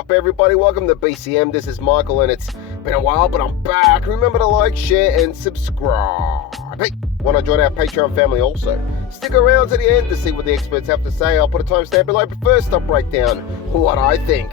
up, everybody? Welcome to BCM. This is Michael, and it's been a while, but I'm back. Remember to like, share, and subscribe. Hey, want to join our Patreon family also? Stick around to the end to see what the experts have to say. I'll put a timestamp below, but first I'll break down what I think.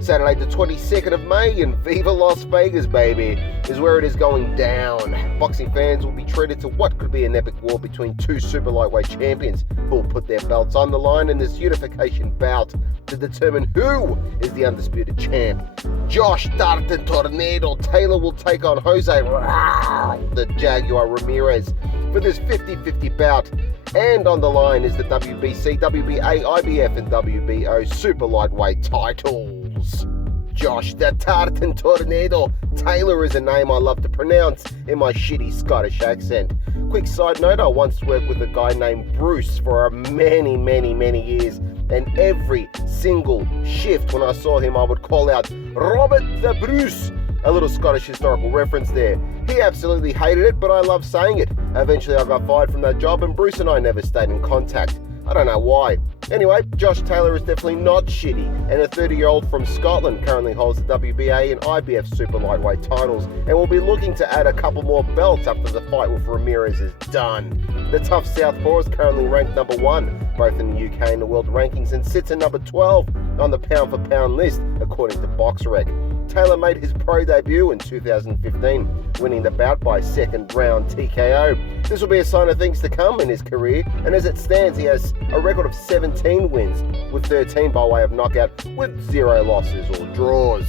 Saturday the 22nd of May in Viva Las Vegas, baby, is where it is going down. Boxing fans will be treated to what could be an epic war between two super lightweight champions who will put their belts on the line in this unification bout to determine who is the undisputed champ. Josh Tartan Tornado Taylor will take on Jose the Jaguar Ramirez for this 50-50 bout. And on the line is the WBC, WBA, IBF and WBO super lightweight titles. Josh the Tartan Tornado Taylor is a name I love to pronounce in my shitty Scottish accent. Quick side note, I once worked with a guy named Bruce for many years, and every single shift when I saw him I would call out, "Robert the Bruce." A little Scottish historical reference there. He absolutely hated it, but I love saying it. Eventually I got fired from that job and Bruce and I never stayed in contact. I don't know why. Anyway, Josh Taylor is definitely not shitty, and a 30-year-old from Scotland currently holds the WBA and IBF super lightweight titles, and will be looking to add a couple more belts after the fight with Ramirez is done. The tough southpaw is currently ranked number 1, both in the UK and the world rankings, and sits at number 12 on the pound-for-pound list, according to BoxRec. Taylor made his pro debut in 2015, winning the bout by second round TKO. This will be a sign of things to come in his career, and as it stands, he has a record of 17 wins, with 13 by way of knockout, with 0 losses or draws.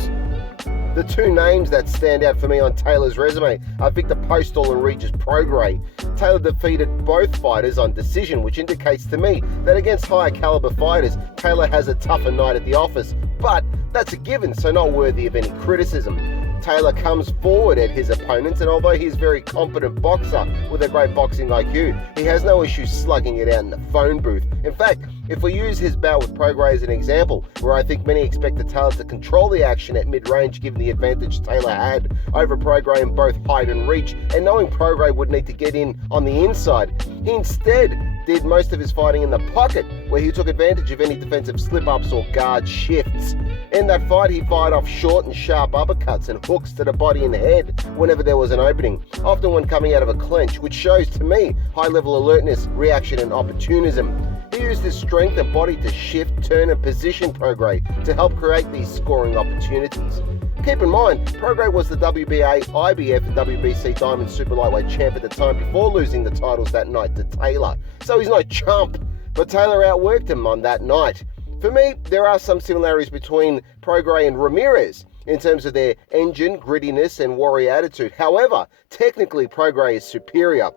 The two names that stand out for me on Taylor's resume are Victor Postol and Regis Prograis. Taylor defeated both fighters on decision, which indicates to me that against higher caliber fighters, Taylor has a tougher night at the office, but that's a given, so not worthy of any criticism. Taylor comes forward at his opponents, and although he's a very competent boxer with a great boxing IQ, he has no issue slugging it out in the phone booth. In fact, if we use his bout with Prograis as an example, where I think many expected Taylor to control the action at mid-range given the advantage Taylor had over Prograis in both height and reach, and knowing Prograis would need to get in on the inside, he instead did most of his fighting in the pocket, where he took advantage of any defensive slip-ups or guard shifts. In that fight, he fired off short and sharp uppercuts and hooks to the body and head whenever there was an opening, often when coming out of a clinch, which shows to me high-level alertness, reaction and opportunism. He used his strength and body to shift, turn and position Prograis to help create these scoring opportunities. Keep in mind, Prograis was the WBA, IBF and WBC Diamond Super Lightweight champ at the time before losing the titles that night to Taylor, so he's no chump, but Taylor outworked him on that night. For me, there are some similarities between Prograis and Ramirez in terms of their engine, grittiness and warrior attitude. However, technically Prograis is superior.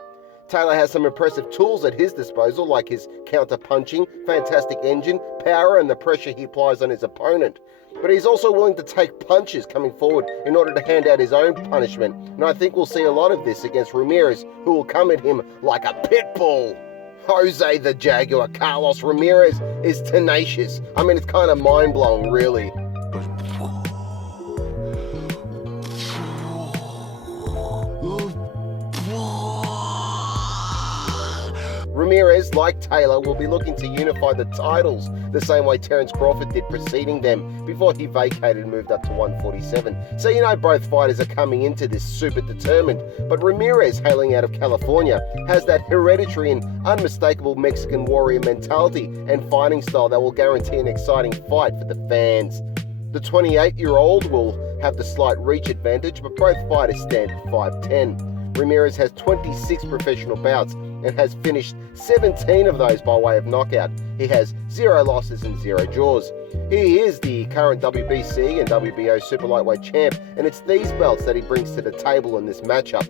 Taylor has some impressive tools at his disposal, like his counter-punching, fantastic engine, power and the pressure he applies on his opponent. But he's also willing to take punches coming forward in order to hand out his own punishment, and I think we'll see a lot of this against Ramirez, who will come at him like a pit bull. Jose the Jaguar Carlos Ramirez is tenacious. I mean, it's kind of mind-blowing, really. Ramirez, like Taylor, will be looking to unify the titles the same way Terence Crawford did preceding them before he vacated and moved up to 147. So you know both fighters are coming into this super determined, but Ramirez, hailing out of California, has that hereditary and unmistakable Mexican warrior mentality and fighting style that will guarantee an exciting fight for the fans. The 28-year-old will have the slight reach advantage, but both fighters stand at 5'10". Ramirez has 26 professional bouts and has finished 17 of those by way of knockout. He has 0 losses and 0 draws. He is the current WBC and WBO super lightweight champ, and it's these belts that he brings to the table in this matchup.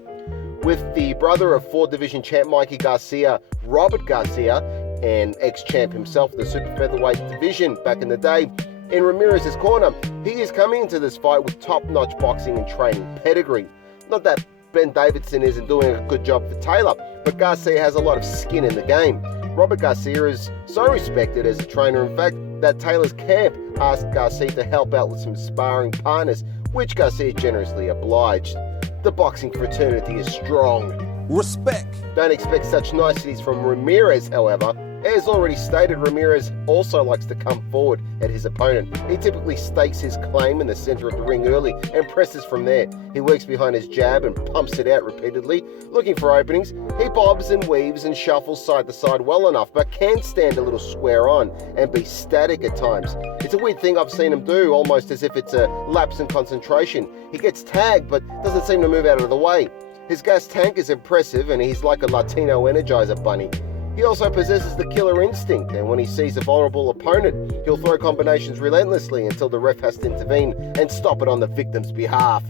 With the brother of 4-division champ Mikey Garcia, Robert Garcia, and ex-champ himself of the super featherweight division back in the day, in Ramirez's corner, he is coming into this fight with top-notch boxing and training pedigree. Not that Ben Davidson isn't doing a good job for Taylor, but Garcia has a lot of skin in the game. Robert Garcia is so respected as a trainer, in fact, that Taylor's camp asked Garcia to help out with some sparring partners, which Garcia generously obliged. The boxing fraternity is strong. Respect. Don't expect such niceties from Ramirez, however. As already stated, Ramirez also likes to come forward at his opponent. He typically stakes his claim in the center of the ring early and presses from there. He works behind his jab and pumps it out repeatedly, looking for openings. He bobs and weaves and shuffles side to side well enough, but can stand a little square on and be static at times. It's a weird thing I've seen him do, almost as if it's a lapse in concentration. He gets tagged, but doesn't seem to move out of the way. His gas tank is impressive, and he's like a Latino Energizer bunny. He also possesses the killer instinct, and when he sees a vulnerable opponent, he'll throw combinations relentlessly until the ref has to intervene and stop it on the victim's behalf.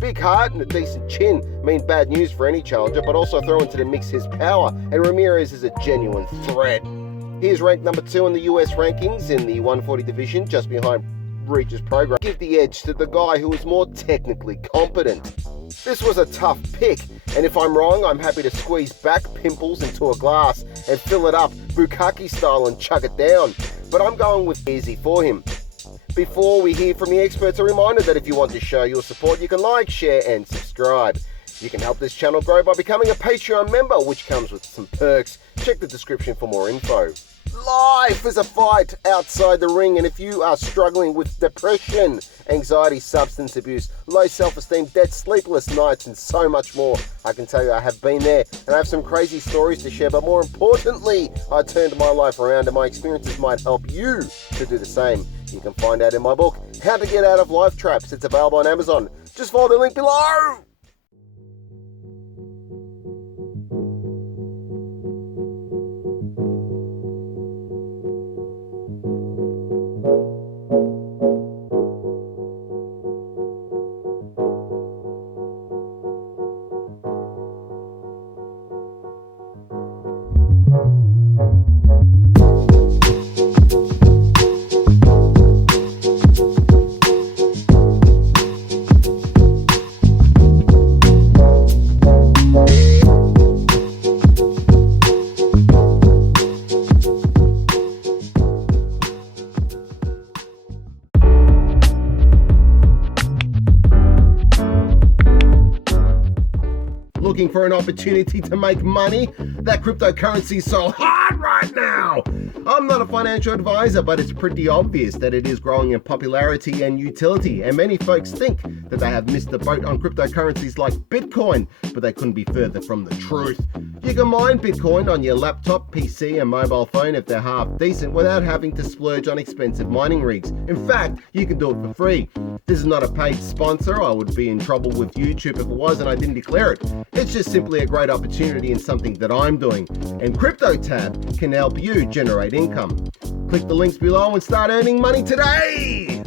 Big heart and a decent chin mean bad news for any challenger, but also throw into the mix his power, and Ramirez is a genuine threat. He is ranked number 2 in the US rankings in the 140 division, just behind Regis Prograis. Give the edge to the guy who is more technically competent. This was a tough pick, and if I'm wrong, I'm happy to squeeze back pimples into a glass and fill it up bukkake style and chug it down, but I'm going with easy for him. Before we hear from the experts, a reminder that if you want to show your support, you can like, share and subscribe. You can help this channel grow by becoming a Patreon member, which comes with some perks. Check the description for more info. Life is a fight outside the ring, and if you are struggling with depression, anxiety, substance abuse, low self-esteem, debt, sleepless nights, and so much more, I can tell you I have been there, and I have some crazy stories to share, but more importantly, I turned my life around, and my experiences might help you to do the same. You can find out in my book, How to Get Out of Life Traps. It's available on Amazon. Just follow the link below. Looking for an opportunity to make money? That cryptocurrency is so hard right now! I'm not a financial advisor, but it's pretty obvious that it is growing in popularity and utility, and many folks think that they have missed the boat on cryptocurrencies like Bitcoin, but they couldn't be further from the truth. You can mine Bitcoin on your laptop, PC and mobile phone if they're half decent without having to splurge on expensive mining rigs. In fact, you can do it for free. This is not a paid sponsor. I would be in trouble with YouTube if it was and I didn't declare it. It's just simply a great opportunity and something that I'm doing. And CryptoTab can help you generate income. Click the links below and start earning money today!